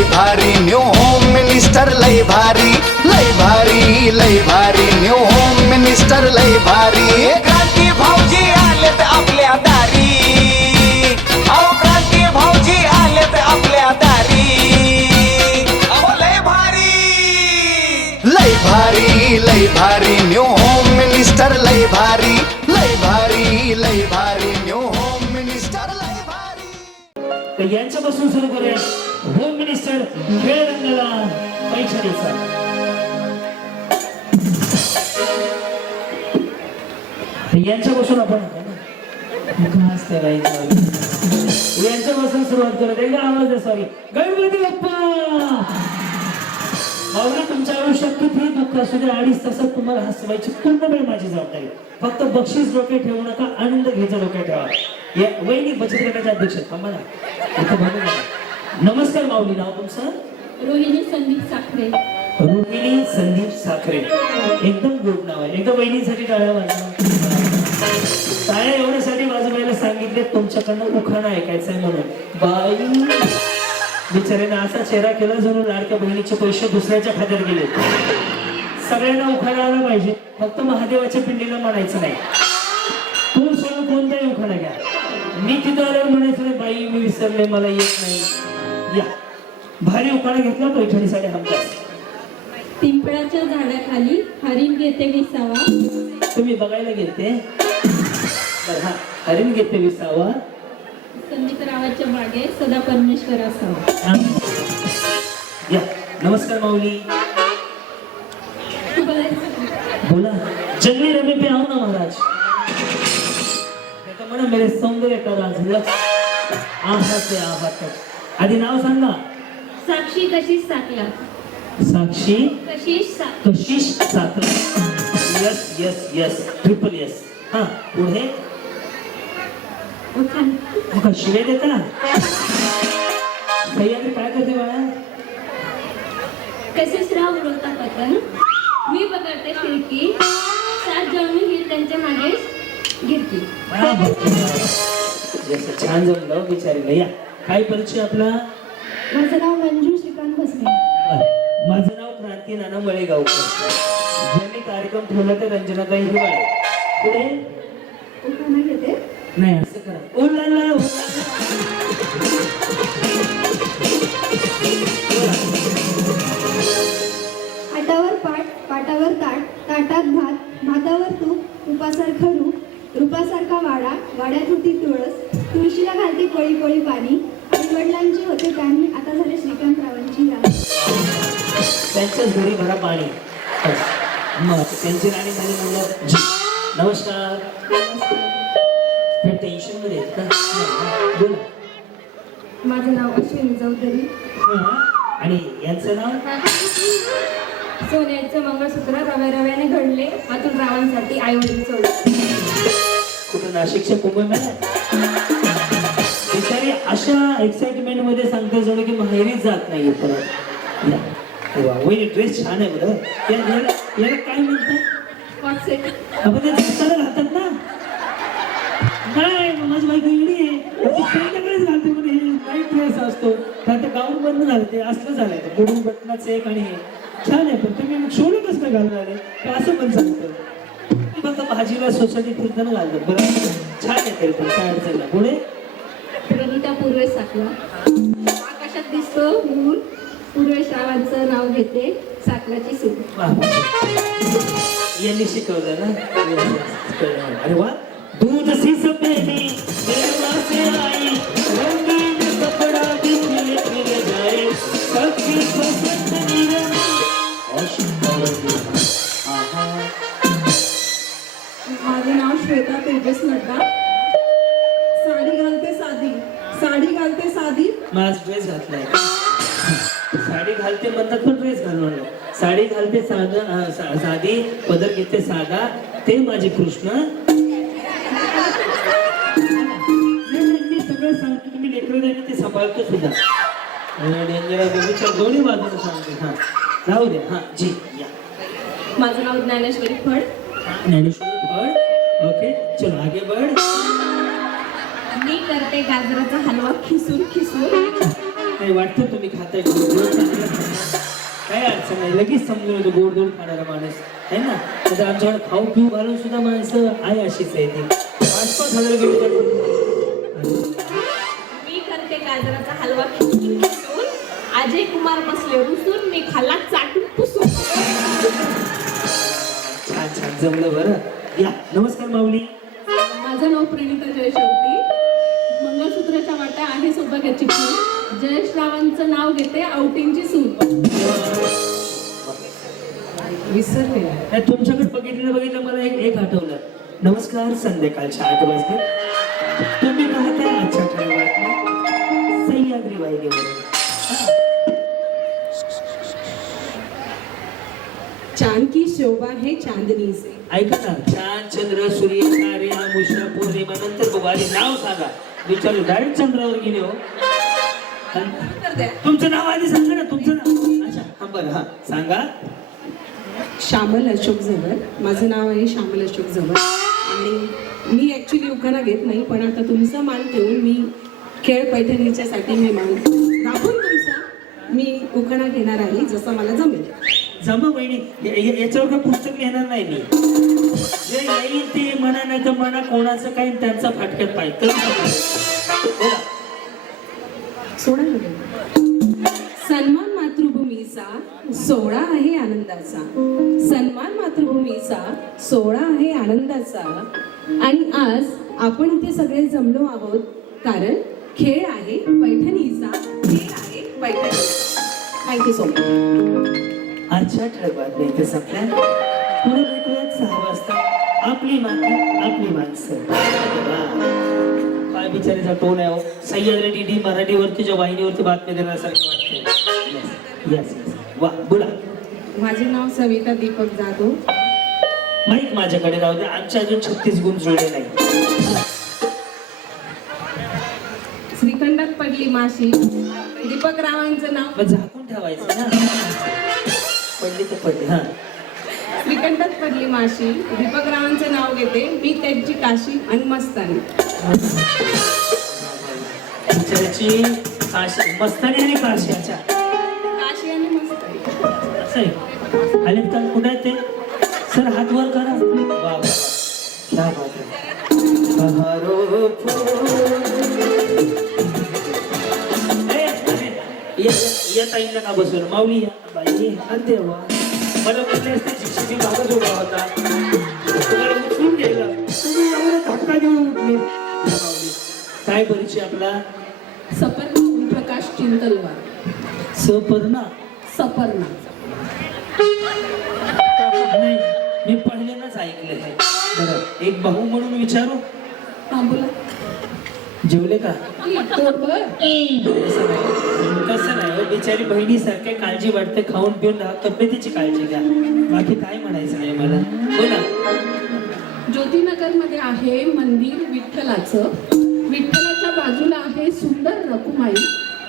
लय भारी new home minister लय भारी लय भारी लय भारी न्यू होम मिनिस्टर लय भारी क्रांती भाऊजी आलेत आपल्या दारी अहो क्रांती भाऊजी आलेत आपल्या दारी अहो लय भारी न्यू होम मिनिस्टर लय भारी लय भारी न्यू होम मिनिस्टर लय भारी। तर यांच्यापासून सुरू करूया होम मिनिस्टर वेळ रंगाला पैशाचा यांच्यापासून आपण यांच्यापासून सुरुवात करत एकदा आवाज द्या सॉरी गणपती बाप्पा। भावना तुमच्या आयुष्यात किती दुःख असू दे 2.5 तासात तुम्हाला हसवायची पूर्ण वेळ माझी जबाबदारी। फक्त बक्षीस डोक्यात ठेवू नका, आनंद घ्यायचा डोक्यात ठेवा। या वैदिक बचत गटाचे अध्यक्ष थांबा ना। नमस्कार माऊली, नाव तुमचं? रोहिणी संदीप साखरे। रोहिणी संदीप साखरे, एकदम गोड नाव आहे। एकदा वहिनीसाठी टाळ्या वाजवा। टाळ्या एवढ्यासाठी वाजवायला सांगितले तुमच्याकडनं उखाणा ऐकायचंय म्हणून। बाई बिचाऱ्याने असा चेहरा केला जणू लाडक्या बहिणीचे पैसे दुसऱ्याच्या खात्यात गेले। सगळ्यांना उखाणा आला पाहिजे, फक्त महादेवाच्या पिंडीला म्हणायचं नाही। तू सोडून कोणताही उखाणा घ्या। मी तिथं आल्यावर म्हणायचं नाही बाई मी विसरले मला येत नाही। या भारी उखाणा घेतला पैठणीसाठी हमखास। पिंपळाच्या झाडाखाली हरिण घेते विसावा। तुम्ही बघायला गेलते? हा हरिण घेते विसावा। संगीतरावाच्या बागेत सदा परमेश्वर असावा। या नमस्कार माऊली, बोला। जंगली रमे पे आओ ना महाराज। म्हणा मेरे सौंदर्य का राज लक्ष आहा से आहा तक। आधी नाव सांगा। साक्षी कशीच साकला। साक्षी कशीच Sakla. Yes yes yes triple yes. हा पुढे उखाण शिवे देता। सह्याद्री काय करते बाळा? कसेच राव उडवता पतंग, मी पकडते खिडकी, 7 जण ही त्यांच्या मागे गिरती। जसं छान जमलं बिचारीला। या काय परिचय आपला? माझं नाव मंजू श्रीकांत भस्मे। माझं नाव क्रांती नाना मळेगावकर। ज्यांनी कार्यक्रम ठेवला ते रंजनाताई हिवाळे। पुढे उखाणा घेते। नाही असं करा। ओलाला पाटावर पाट, पाटावर ताट, ताटात भात, भातावर तूप, तुपासारखं रूप, रूपासारखा वाडा, वाड्यात होती तुळस, तुळशीला घालते पळी पळी पाणी, आई वडिलांची होते त्यांनी, आता झाले श्रीकांतरावांची राणी। त्यांच्याच घरी भरा पाणी। मग त्यांची राणी झाली म्हणलं नमस्कार। टेन्शन मध्ये आहेत का? बोला। माझं नाव अश्विनी चौधरी। आणि यांचं नाव? सोन्याचं मंगळसूत्र रव्याने घडले, आतून रावांसाठी आई वडील सोडले। कुठं नाशिकच्या कुंभमेळ्यात बिचारी अशा एक्साइटमेंट मध्ये सांगते जणू की माहेरीच जात नाहीये परत। वहिनी ड्रेस छान आहे बरं। याला काय म्हणतात? आपण ते दिसायला घालतात ना? नाही माझी बायको इडी आहे, संध्याकाळीच घालते म्हणजे वाईट ड्रेस असतो तर गाऊन बंद झालं ते असलं झालंय। बुडून बटनाचं एक आणि छान आहे पण तुम्ही मग सोडून कसं काय घालून आले असं पण सांगतं। फक्त भाजीला सोसायटी फिरताना घालतात बरं। छान आहे तरी पण काय अडचण नाही। पुढे प्रणिता पूर्वे साकला। आकाशात दिसतो मूल, पूर्वेश रावांचं नाव घेते साकलाची सूट। यांनी शिकवलं ना? अरे वा। दूध सी सफेदी देवा से आई, रंगीन कपड़ा दिखले फिर जाए, सबकी पसंद निरंतर। माझं नाव श्वेता तेजस नड्डा। साडी घालते साधी, साडी घालते साधी। माझ ड्रेस घातलाय। साडी घालते म्हणतात पण ड्रेस घालून साडी घालते साधी, पदर घेते साधा, ते माझे कृष्ण। मी सगळं सांगतो, तुम्ही लेकरं द्याने ते सांभाळतो सुद्धा। डेंजर दोन्ही बाजूला सांगते। हा जाऊ द्या। हा जी या। माझं नाव ज्ञानेश्वरी फड। ज्ञानेश्वरी फड। ओके चलो आगे बढ़। मी करते गाजराचा हलवा खिसून खिसून। नाही वाटतं तुम्ही खाताय गोड चांगलं खाताय. काय अडचण नाही, लगेच समजून येतो गोड गोड खाणारा माणूस आहे ना. तर आमच्याकडे खाऊ पिऊ घालून सुद्धा माणसं आहे अशीच आहे ती. 5,000 गेली मी करते गाजराचा हलवा खिसून खिसून, अजय कुमार बसले रुसून, मी खाल्ला चाटून पुसून. छान छान जमलं बरं. या नमस्कार माऊली. माझं नाव प्रणिता जयशेवटी. मंगळसूत्राच्या वाट्या आहे सौभाग्याची फूल. जयश्रावांचं नाव घेते औटींची सून. विसरले नाही तुमच्याकडे बघितलं मला एक आठवलं. नमस्कार संध्याकाळच्या 8 वाजता तुम्ही पाहताय आजच्या ठळक सह्याद्री वाहिनीवर. चांद की शोभा है चांदनी से. ऐका ना, चांद चंद्र सूर्य तारे अमावस्या पौर्णिमा नंतर बघू आधी नाव सांगा. विचारलं डायरेक्ट चंद्रावर गेले हो. तुमचं नाव आधी सांगा ना, तुमचं नाव. अच्छा हा बरं हा सांगा. श्यामल अशोक झवर. माझं नाव आहे श्यामल अशोक झवर. आणि मी ॲक्च्युली उखाणा घेत नाही, पण आता तुमचा मान ठेवून मी खेळ पैठणीच्यासाठी मी मान राखून तुमचा मी उखाणा घेणार आहे, जसं मला जमेल. जमा बहिणी याच्यावर काय पुस्तक लिहिणार नाही मी. जे येईल ते म्हणा, नाही तर म्हणा कोणाचं काही त्यांचा फाटक्यात पाहिजे. बोला. सोडा सन्मान मातृभूमीचा सोहळा आहे आनंदाचा. सन्मान मातृभूमीचा सोहळा आहे आनंदाचा. आणि आज आपण इथे सगळे जमलो आहोत कारण खेळ आहे पैठणीचा. खेळ आहे पैठणीचा. Thank you so much. आजच्या ठळक इथे संपल्या. पुढे भेटूयात 6 वाजता. आपली माती आपली माणसं. काय बिचारीचा टोन आहे हो. सह्याद्री डीडी मराठीवरती वाहिनीवरती बातम्या देण्यासारखं वाटतं. यस वा बोला. माझे नाव सविता दीपक जाधव. माईक माझ्याकडे राहू दे. आमचे अजून 36 गुण जुळले नाही. श्रीखंडात पडली माशी. दीपक रावांचं नाव. मग झाकून ठेवायचं ना. पडली तर पडली. हा श्रीखंडात पडली माशी. दीपक रावांचं नाव घेते मी, त्यांची काशी आणि मस्तानी. बिचाऱ्याची काशी मस्तानी आणि काश्याच्या काशी आणि मस्तानी. असं आहे. आले तर कुठे आहेत ते सर? हात वर करा. वा वा क्या बात आहे. बहारो या ताईंना का बसवलं? माऊली या बाई आणते वा. मला म्हटलं असते शिक्षकी बाबाच उभा होता, तुम्हाला उचलून गेलं, तुम्ही एवढा धक्का देऊन उठले. माऊली काय परिचय आपला? सपर्णा ओमप्रकाश चिंतलवार. सपर्णा. सपर्णा नाही मी पहिल्यांदाच ऐकलं आहे. बरं एक भाऊ म्हणून विचारू. हा बोला. जेवले का? कसं नाही बिचारी बहिणीसारख्या काळजी वाटते. खाऊन पिऊन तब्येतीची काळजी घ्या. बाकी काय म्हणायचं नाही मला. बोला. ज्योतिनगर मध्ये आहे मंदिर विठ्ठलाचं. विठ्ठलाच्या बाजूला आहे सुंदर रकुमाई.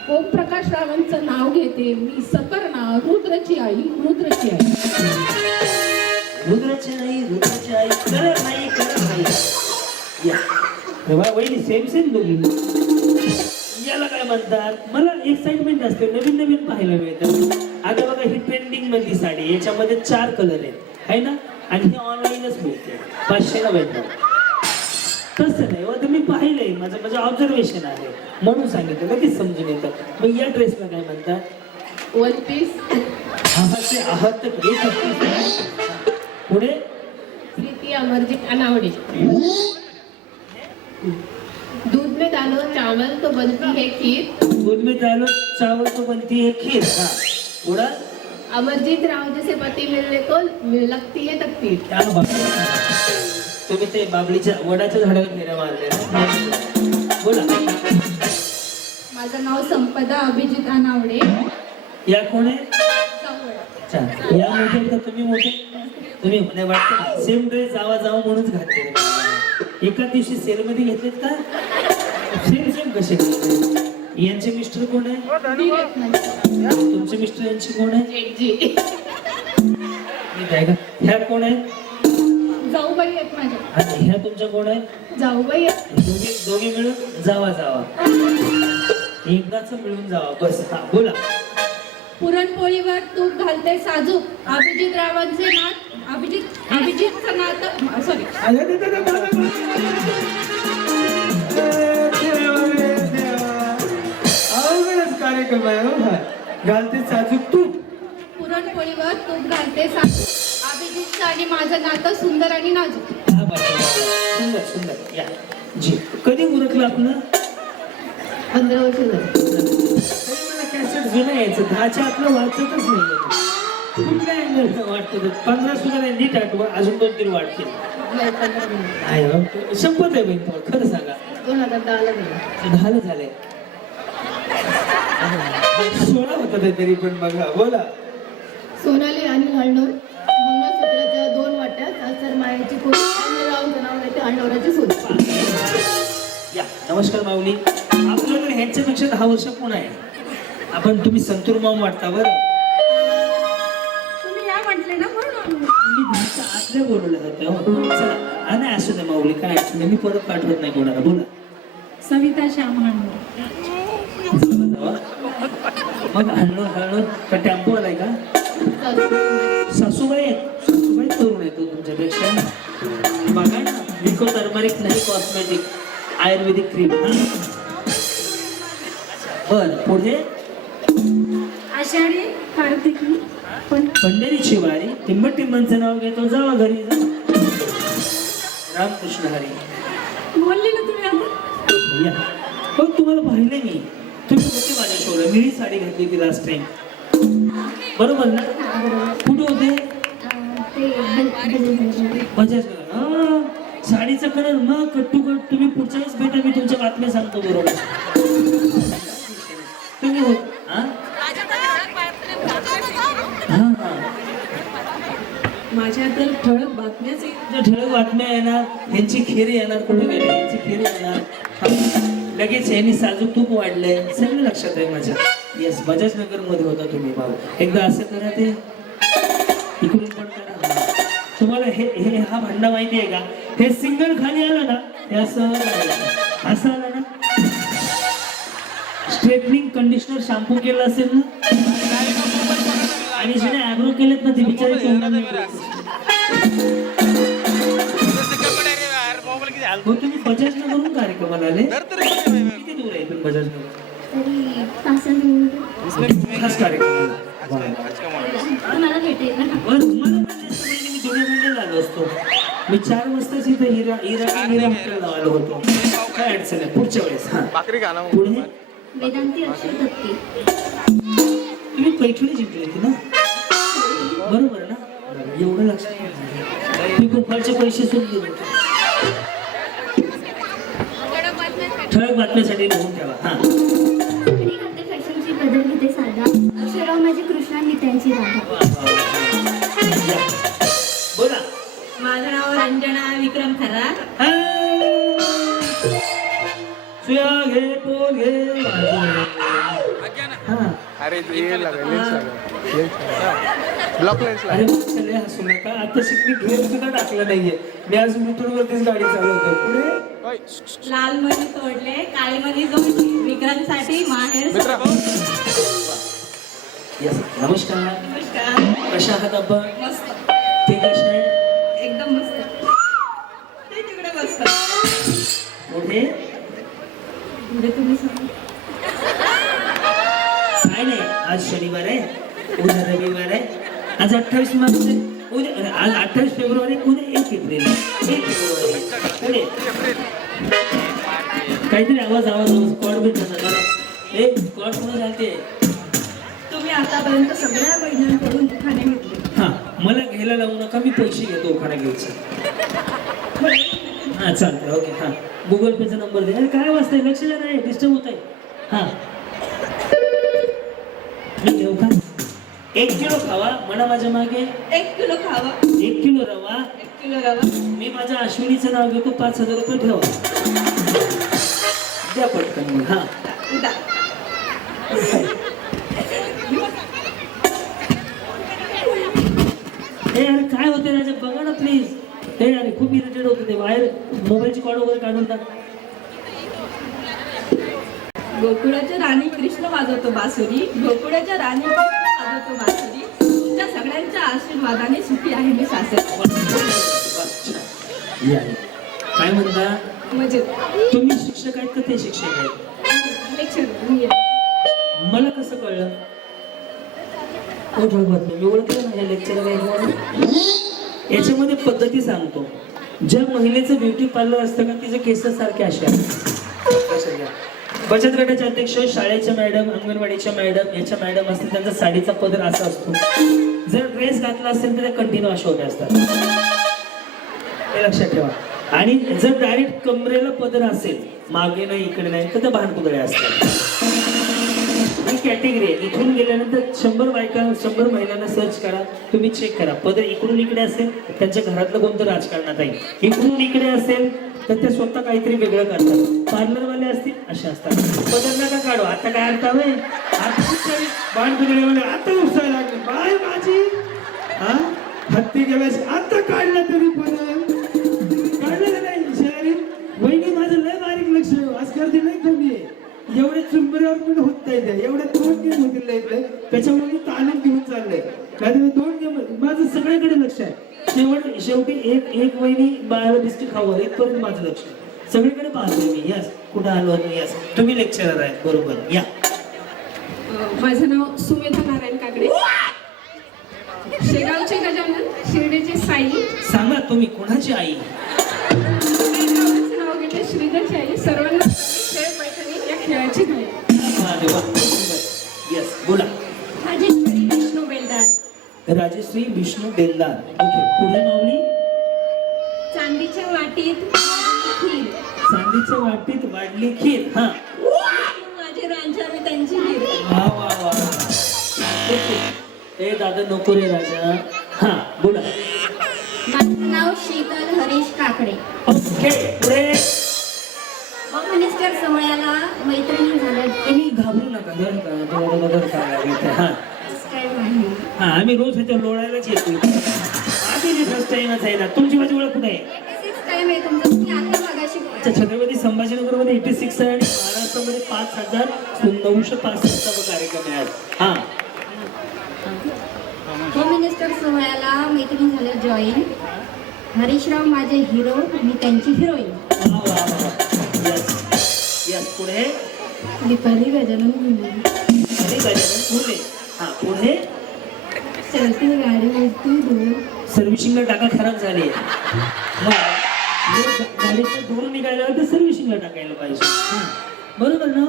ओमप्रकाश रावांचं नाव घेते मी, सपर्णा रुद्रची आई. रुद्रची आई. रुद्राची नाही, रुद्राची आई. करत नाही, करत नाही. या वहिनी सेम सेम दोघी. याला काय म्हणतात? मला एक्साइटमेंट असते. नवीन नवीन पाहायला मिळतं. आता बघा ही ट्रेंडिंग मधली साडी, याच्यामध्ये 4 कलर आहेत है ना. आणि ही ऑनलाईनच मिळते 500 ला भेटणार. तसं नाही हो, मी पाहिलंय. माझं ऑब्झर्वेशन आहे म्हणून सांगितलं. लगेच समजून येतं. मग या ड्रेसला काय म्हणतात? One piece. आहात तर पुढे प्रीती अमरजीत अनावडे. दूध में डालो चावल तो बनती है खीर. दूध में डालो चावल तो बनती है खीर. हाँ पुढे अमरजीत राव जैसे पति मिलने को लगती है तकदीर. क्या बात. तुम्ही ते बाबळीच्या वडाच्या झाडाला फेऱ्या मारले ना. बोला. माझं नाव संपदा अभिजित अनावडे. या कोण आहे? चव्हाण. अच्छा या मोठे का तुम्ही मोठे? तुम्ही नाही वाटतं सेम ड्रेस जावा म्हणूनच घातले. एका दिवशी सेल मध्ये घेतलेत का? सेम कसे घेतले? यांचे मिस्टर कोण आहे? तुमचे मिस्टर यांची कोण आहे? जेठजी. ठीक आहे का? ह्या कोण आहे? जाऊबाई आहेत माझ्या. आणि ह्या तुमच्या कोण आहे? जाऊबाई आहेत. दोघी मिळून जावा. एकदाच मिळून जावा बस. हा बोला. पुरणपोळीवर तूप घालते साजूक, अभिजित रावांचे नात, अभिजितचं नातं सॉरी अवघडच कार्यक्रम आहे हो हा. घालते साजूक तू. पुरणपोळीवर तूप घालते साजूक, अभिजितचं आणि माझं नातं सुंदर आणि नाजूक. हा बाई, सुंदर सुंदर. या जी. कधी उरकलं आपलं? 15 वर्ष झाली. मला कॅसेट जुनं यायचं 10च्या आपलं वाचतच नाही. कुठल्या अँगल वाटतं 15 सुद्धा नाही. नीट आठवा, अजून 2-3 वाटतील. आहे हो. शपथ आहे बहीण तुम्हाला, खरं सांगा. 10 झाले. 16 होतं ते तरी पण बघा. बोला. सोनाली आणि हळणोर मंगळसूत्राच्या 2 वाट्या, सासर मायाची कोणी राहून जनावरांची हळणोराची सोन. या नमस्कार माऊली. आपलं तर ह्यांच्यापेक्षा 10 वर्ष कोण आहे. आपण तुम्ही संतूर माऊ वाटता बरं. तुम्ही या म्हटले ना म्हणून. मी 10च्या आतल्या बोलवलं जातं हो. चला. आणि असू दे माऊली, काय अडचण नाही. मी परत पाठवत नाही कोणाला. बोला. सविता श्याम हळणोर. मग हळणोर का टेम्पो आलाय का? सासूबाई तरुण येतो तुमच्यापेक्षा. बघा ना, विको टर्मरिक नाही, कॉस्मेटिक आयुर्वेदिक क्रीम. बर पुढे. आषाढी कार्तिकी पंढरीची वारी. टिंबटिंबांचं नाव घेतो, जावा घरी जा. रामकृष्ण हरी. बोलले ना तुम्ही आता. या हो, तुम्हाला पाहिले मी. तुम्ही होते माझ्या शोला. मी साडी घातली होती लास्ट टाइम, बरोबर ना? कुठे होते? बजाज नगर. हा, साडीचा कलर मग कट टू कट. तुम्ही पुढच्या वेळेस भेटा, मी तुमच्या बातम्या सांगतो बरोबर. तुम्ही हो. हा हा. माझ्या तर ठळक बातम्याच आहेत. ज्या ठळक बातम्या येणार, ह्यांची खेरी येणार. कुठे गेले ह्यांची खेरी येणार. लगेच यांनी साजूक तूप वाढलंय. सगळं लक्षात आहे माझ्या. येस, बजाज नगर मध्ये होता तुम्ही भाऊ. एकदा असं करा, ते इकडून पण करा. तुम्हाला हे हा भांडा माहिती आहे का? हे सिंगल खाली आलं ना, हे असं असं आलं ना. स्ट्रेटनिंग कंडिशनर शॅम्पू केलं असेल ना, आणि जिने ॲब्रो केलेत ना, ते बिचारे तुम्ही बजाज नगरून कार्यक्रमाला आले. किती दूर आहे इथून बजाज नगर? खास कार्यक्रम. मला भेटेल ना. मी दोन्ही महिने झालो असतो. मी 4 वाजताच इथं हिरा हॉटेलला आलो होतो. काय अडचण आहे, पुढच्या वेळेस. हा पुढे. वेदांती अक्षर दत्ते. तुम्ही पैठणी जिंकली होती ना, बरोबर ना? एवढं लक्षात नाही. मी गोपाळचे पैसे सुद्धा दिले. ठळक बातम्यासाठी लिहून ठेवा. हा. फॅशनची बदल घेते साधा, अक्षरराव माझी कृष्णा मी त्यांची राधा. बोला. माझं नाव रंजना विक्रम खरा. सुया घे, पोल घे. अरे अरे चले हसू नका. आता शिकली घेर सुद्धा टाकलं नाहीये. मी आज मीटरवरतीच गाडी चालवतो. पुढे. लाल मणी तोडले, काळे मणी जोडले, विक्रमसाठी माहेर. नमस्कार. नमस्कार. कशा आहात आपण? मस्त. ते कशा आहे? एकदम मस्त. ते तिकडे मस्त. पुढे. पुढे तुम्ही सांगा. काय नाही, आज शनिवार आहे, उद्या रविवार आहे. आज 28 मार्च आहे. उद्या आज 28 फेब्रुवारी, उद्या 1 एप्रिल. 1 फेब्रुवारी. पुढे. काहीतरी आवाज स्कॉड भेट झाला. एक स्कॉड पुढे जाते. तुम्ही आतापर्यंत सगळ्या बहिणींकडून उखाणे घेतले. हा, मला घ्यायला लावू नका. मी पैसे घेतो उखाणा घ्यायचे. हा चालतंय. ओके. हा, गुगल पेचा नंबर दे. अरे काय वाजतंय, लक्ष द्या नाही, डिस्टर्ब होत आहे. हा, मी घेऊ का? 1 किलो खावा म्हणा माझ्या मागे. 1 किलो खावा, 1 किलो रवा. 1 किलो रवा. मी माझ्या अश्विनीचं नाव घेतो. 5,000 रुपये ठेवा. द्या पटकन मग. हा, उदा. हे अरे काय होते राजा, बघा ना प्लीज. हे अरे खूप इरिटेड होते ते. बाहेर मोबाईलची कॉड वगैरे काढून टाक. गोकुळाच्या राणी कृष्ण वाजवतो बासुरी, गोकुळाच्या राणी कृष्ण वाजवतो बासुरी. तुमच्या सगळ्यांच्या आशीर्वादाने सुखी आहे मी सासरी. या. काय म्हणता म्हणजे तुम्ही शिक्षक आहेत का ते शिक्षक आहेत? लेक्चर मी आहे. मला कसं कळलं? मी ओळखलं ना या लेक्चरला. याच्यामध्ये पद्धती सांगतो. ज्या महिलेचं ब्युटी पार्लर असतं का तिचे केस सारखे असे आहेत. बचत गटाचे अध्यक्ष, शाळेच्या मॅडम, अंगणवाडीच्या मॅडम, याच्या मॅडम असतील त्यांचा साडीचा पदर असा असतो. जर ड्रेस घातला असेल तर ते कंटिन्यू असे होते असतात, हे लक्षात ठेवा. आणि जर डायरेक्ट कमरेला पदर असेल, मागे नाही इकडे नाही, तर त्या भानकुदळ्या असतात. ही कॅटेगरी आहे. इथून गेल्यानंतर 100 बायका 100 महिलांना सर्च करा, तुम्ही चेक करा. पदर इकडून इकडे असेल त्यांच्या घरातलं कोणतं राजकारणात आहे, इकडून इकडे असेल तर ते स्वतः काहीतरी वेगळं करतात. पार्लरवाले असतील असे असतात. पदर नका काढू. आता काय अर्थ हवे? आता भानकुदळ्यामध्ये आता उसायला लागले. बाय माझी हा हत्ती गेल्यास आता काढला तरी पदर काढलेलं नाही. शहरी वहिनी माझं लय बारीक लक्ष आहे, आज गर्दी लय कमी आहे. एवढे चुंबऱ्यावर पण होत नाही त्या, एवढ्या 2 गेम होतील इथले, त्याच्यामुळे तालीम घेऊन चाललंय. कारण 2 गेम माझं सगळ्याकडे लक्ष आहे. शेवटी एक वहिनी बाळाला बिस्किट खावं इथपर्यंत माझं लक्ष आहे. सगळीकडे पाहतोय मी. यस, कुठं आलो यस. तुम्ही लेक्चरर आहे बरोबर. या. माझं नाव सुमेधा नारायण काकडे, शेगावचे गजानन, शिर्डीचे साई. सांगा तुम्ही कोणाची आई? नाव घेतले श्रीधरची आई. सर्वांना खेळ पैठणी या खेळाची नाही. यस, बोला. राजेश्वरी विष्णू बेलदार, राजश्री विष्णू बेलदार. ओके, पुढे माऊली. चांदीच्या वाटीत खीर, चांदीच्या वाटीत वाढली खीर. हा, माझे रांझा मी त्यांची खीर. वा वा वा. ए दादा नको रे राजा. हा, बोला. माझं नाव शीतल हरीश काकडे. ओके, पुढे. होम मिनिस्टर सोहळ्याला मैत्रिणी झाल्या. तुम्ही घाबरू नका. हा हा, आम्ही रोज ह्याच्या लोळायलाच येतो. आधी फर्स्ट टाइमच आहे ना. तुमची माझी ओळख कुठे आहे? टाइम आहे तुमचं, मी आता मगाशी अच्छा, छत्रपती संभाजीनगरमध्ये 86 आहे आणि महाराष्ट्रामध्ये 5965 कार्यक्रम आहेत. हा, होम मिनिस्टर सोहळ्याला मैत्रिणी झाल्या जॉईन. हरीशराव माझे हिरो, मी त्यांची हिरोईन. वा वा वा. यस यस, पुढे. दीपाली गजानन गुंडे, अरे गजानन फुले. हा, पुढे. चलती गाडीवरती धूळ, सर्व्हिसिंगला टाका खराब झाली. गाडीचं धूळ निघाल्यावर तर सर्व्हिसिंगला टाकायला पाहिजे. हा, बरोबर ना?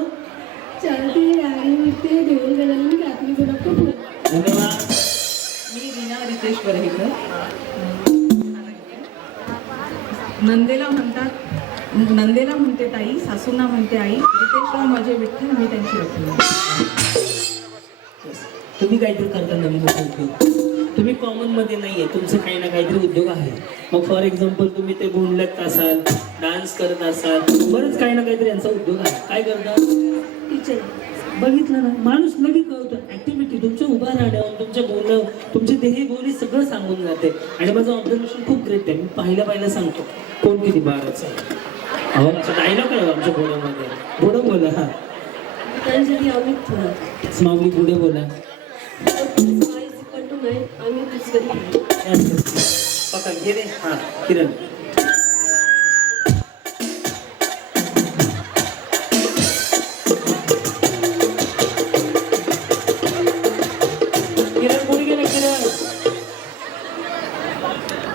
चलती गाडीवरती धूळ गजानन काकडी गुलाब. धन्यवाद. मी रीना रितेश बरहेकर. नंदेला म्हणते ताई, सासूंना म्हणते आई. रितेशराव माझे विठ्ठल, मी त्यांची रखुमाई. तुम्ही काहीतरी करता नवीन उद्योग. तुम्ही कॉमन मध्ये नाहीये, तुमचं काही ना काहीतरी उद्योग आहे. मग फॉर एक्झाम्पल तुम्ही ते बोलत असाल, डान्स करत असाल, बरंच काही ना काहीतरी यांचा उद्योग आहे. काय करता? टीचर. बघितलं ना, माणूस लगेच कळतो. ऍक्टिव्हिटी तुमच्या उभा राहण्यावर, तुमच्या बोलणं, तुमचे देही बोली सगळं सांगून जाते. आणि माझं ऑब्झर्वेशन खूप ग्रेट आहे. मी पाहिलं सांगतो कोण किती बाळाचं आहे. अहो, असं डायलॉग आहे आमच्या घोड्यामध्ये. घोडं बोला. हा, त्यांच्यासाठी आम्ही थोडं माऊली पुढे बोला. आम्ही दुसरी पका घे रे. हा, किरण. किरण पुढे गेला. किरण.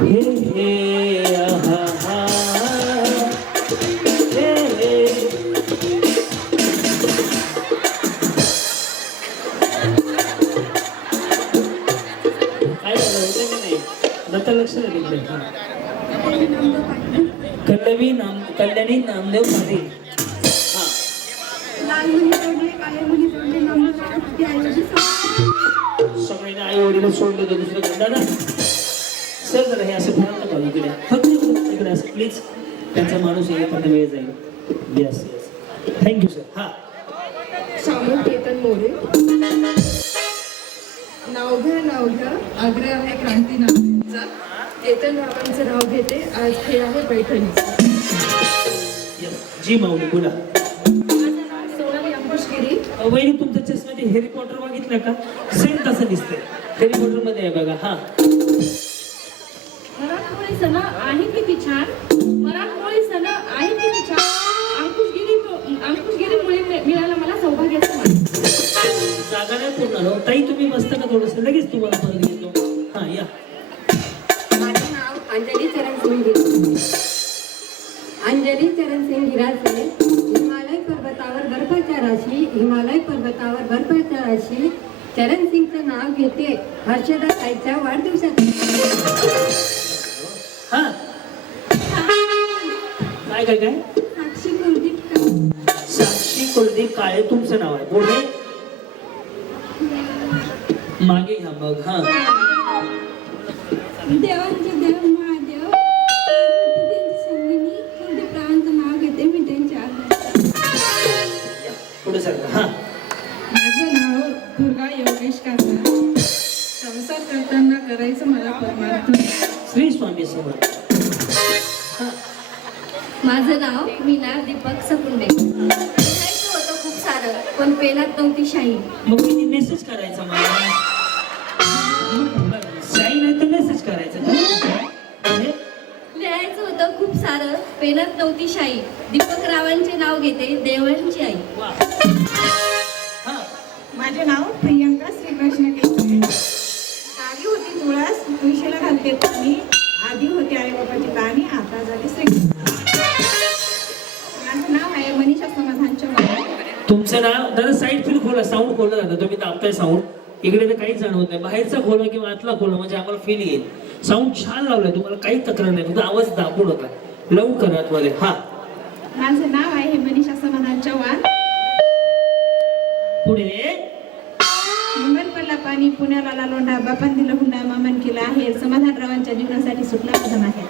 हे हे आहा हा. हे हे. काय झालं होतं की नाही? दत्ता लक्ष द्या तिकडे. कल्याणी नामदेव पाटील. हा, लहान मुली सोडले, काळे मुली सोडले, नंबर सगळ्यांनी आई वडील सोडलं तर दुसरं दादा सर जरा हे असं फिरवलं का इकडे? फक्त इकडे असं प्लीज. त्यांचा माणूस येईपर्यंत वेळ जाईल. Yes yes, thank you sir. हा, शामू केतन मोरे. नाव घ्या आग्रह आहे क्रांती नावाचा. केतन बाबांचं नाव घेते. आज हे आहे पैठणीचं. येस. जी माऊली बोला. सोनाली अंबा वहिनी तुमच्या चष्म्यात हॅरी पॉटर बघितलं का? सेम तसं दिसतंय. हॅरी पॉटर मध्ये आहे बघा. हा मराठमोळी सण आहेत किती छान, मराठमोळी सण आहेत किती छान. अंकुशगिरीमुळे मिळालं मला सौभाग्याचं मान. जागा नाही पूर्ण हो. ताई तुम्ही बसता का थोडस, लगेच तुम्हाला परत घेतो. हा या. माझं नाव अंजली चरण सिंग गिरासे. अंजली चरण सिंग गिरासे. हिमालय पर्वतावर बर्फाच्या राशी, हिमालय पर्वतावर बर्फाच्या राशी. चरण सिंगचं नाव घेते हर्षदा ताईच्या वाढदिवसात. हा काय काय काय? साक्षी कुलदीप काळे. साक्षी कुलदीप काळे तुमचं नाव आहे. पुढे मागे घ्या मग. हा देवांचे देव महादेव पार्वतीदेवी संगिनी कुलदीप रावांचं नाव घेते मी त्यांच्या या, पुढे सर. हा माझं नाव दुर्गा योगेश काका. संसार करताना करायचं मला परमार्थ. श्री स्वामी समर्थ. हा माझं नाव मीना दीपक सकुंडे. लिहायचं होतं खूप सारं पण पेनात नव्हती शाही. मग मी मेसेज करायचा मला. शाही नाही तर मेसेज करायचा का? म्हणजे लिहायचं होतं खूप सारं पेनात नव्हती शाही. दीपक रावांचे नाव घेते देवांची आई. वा. हा माझे नाव प्रियंका श्रीकृष्ण केसरे. साडी होती तुळस, तुळशीला घालते पाणी. आधी होती आई बाबाची गाणी, आता झाली श्रीकृष्ण. माझं नाव आहे मनीषा समाधान चव्हाण. तुमचं नाव दादा साईड फील खोला, साऊंड खोला जातं. तुम्ही दाबताय साऊंड, इकडे तर काहीच जाणवत नाही. बाहेरचा खोला किंवा आतला खोला म्हणजे आम्हाला फील येईल. साऊंड छान लावलाय तुम्हाला, काही तक्रार नाही. तुमचा आवाज दाबू नका, लवकर आतमध्ये. हा माझं नाव आहे मनीषा समाधान चव्हाण. पुढे मंगल पडला पाणी, पुण्याला लोंढा, बापान दिलं हुंडा, मामन केला आहे. समाधानरावांच्या जीवनासाठी सुटला माझा आहे.